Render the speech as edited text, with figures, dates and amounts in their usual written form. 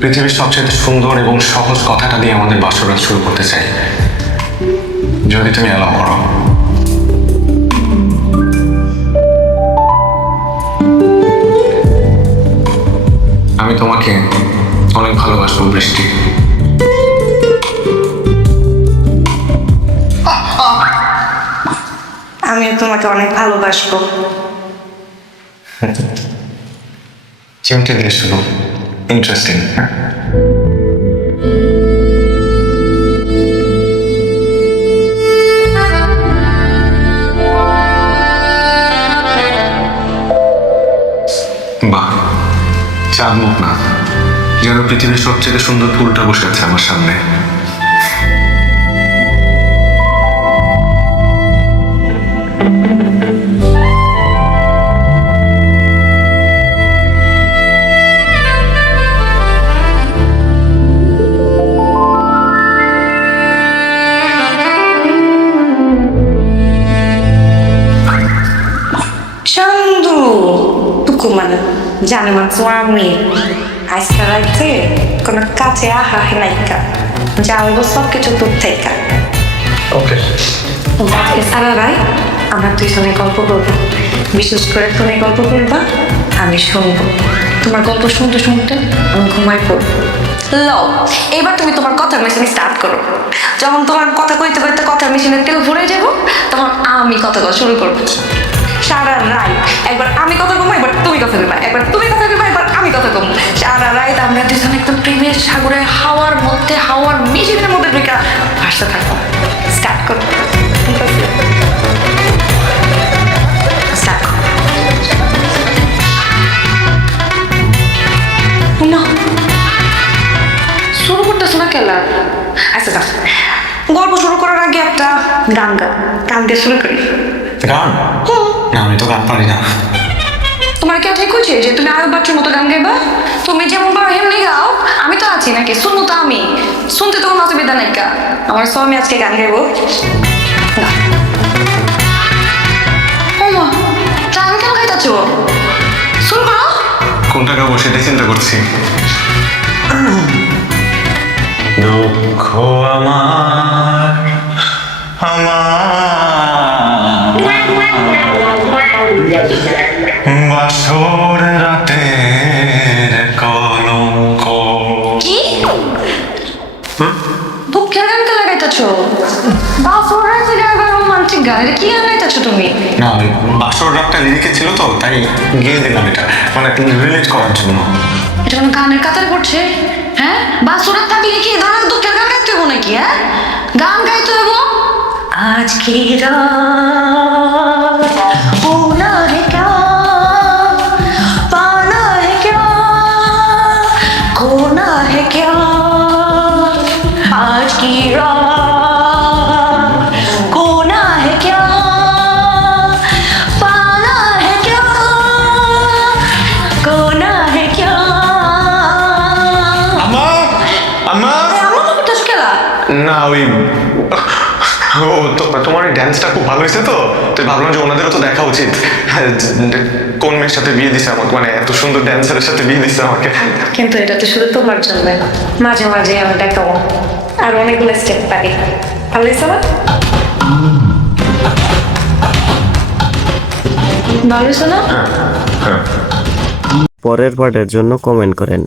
পৃথিবীর সবচেয়ে সুন্দর এবং সহজ কথাটা দিয়ে আমাদের বাসরাত শুরু করতে চাই, যদি তুমি অ্যালাউ করো। আমি তোমাকে অনেক ভালোবাসবো বৃষ্টি। আমিও তোমাকে অনেক ভালোবাসবো। চিমটে দিয়ে শুরু, ইন্টারেস্টিং। বাহ, চাঁদ মুখ না, যেন পৃথিবীর সবচেয়ে সুন্দর ফুলটা বসে আছে আমার সামনে। চন্দু টুকু মানে জানে মাত্র আমি আজকে রাইতে কোনো কাছে আহা নাইকা যাবো সব কিছু তোর থেকে। ওকে, আজকে সারা রাই আমরা দুইজনে গল্প করবো, বিশেষ করে তুমি গল্প করবা, আমি শুনবো। তোমার গল্প শুনতে শুনতে আমি ঘুমাই পড়বো। লও, এবার তুমি তোমার কথার মেশিন স্টার্ট করো। যখন তোমার কথা কইতে কইতে কথার মেশিনের তেল ভরে যাব, তখন আমি কথা বলা শুরু করবো। সারা রাত একবার আমি কথা কমবো, একবার তুমি কথা কইবা, একবার তুমি কথা কইবা, একবার আমি কথা কমবো। সারা রাত আমরা দুজন একদম প্রেমের সাগরে হাওয়ার মধ্যে, হাওয়ার মেশিনের মধ্যে ঢুকে ভাসতে থাকবো। স্টার্ট করো। স্টার্ট করো। না, শুরু করতেছো না কেলা? আচ্ছা দাও, গল্প শুরু করার আগে একটা গান গাও। গান দিয়ে শুরু করি। গান? না, আমি তো গান পারি না। তোমার কেউ ঠিক হয়েছে যে তুমি আয়ুব বাচ্চার মতো গান গাইবা? তুমি যেমন পারো হেমনি গাও, আমি তো আছি নাকি, শুনবো তো আমি। শুনতে তো কোনো অসুবিধা নাই কা। আমার স্বামী আজকে গান গাইবো। আমি কেন গাইতেছ? শুরু করো। কোনটা গাবো সেটাই চিন্তা করছি। দুঃখ আমার বাসর রাতের কলঙ্ক। কি দুঃখের গান কে লাগাইতেছ? বাসর রাতে গাইবা রোমান্টিক গান, এটা কি গান গাইতেছ তুমি? না, ওই বাসর রাতটা লিরিকে ছিল তো, তাই গিয়ে দিলাম এটা, মানে রিলেট করার জন্য। এটা কোনো গানের কাতারে পড়ছে? হ্যাঁ, বাসুরাত থাকলে কি ধরনের দুঃখের গান গাইতে হবো নাকি? হ্যাঁ, গান গাইতে হবো। আজ কি রাত হোনা হে ক্যা, পানা হে ক্যা, खोना है क्या, आज की रात खोना है क्या, पाना है क्या, खोना है क्या। আম্মা, আম্মা। আমার কবিতাস খেলা? না, ওই তোমার এই ড্যান্সটা খুব ভালো হয়েছে তো, তুই ভাবলাম যে ওনাদেরও তো দেখা উচিত। কোন মেয়ের সাথে বিয়ে দিছে আমাকে, মানে এত সুন্দর ড্যান্সারের সাথে বিয়ে দিছে আমাকে। কিন্তু এটা তো শুধু তোমার জন্য, মাঝে মাঝে আমি দেখাবো আর অনেকগুলো স্টেপ পারি। ভালো হয়েছে না? ভালো হয়েছে না? পরের পার্টের জন্য কমেন্ট করেন।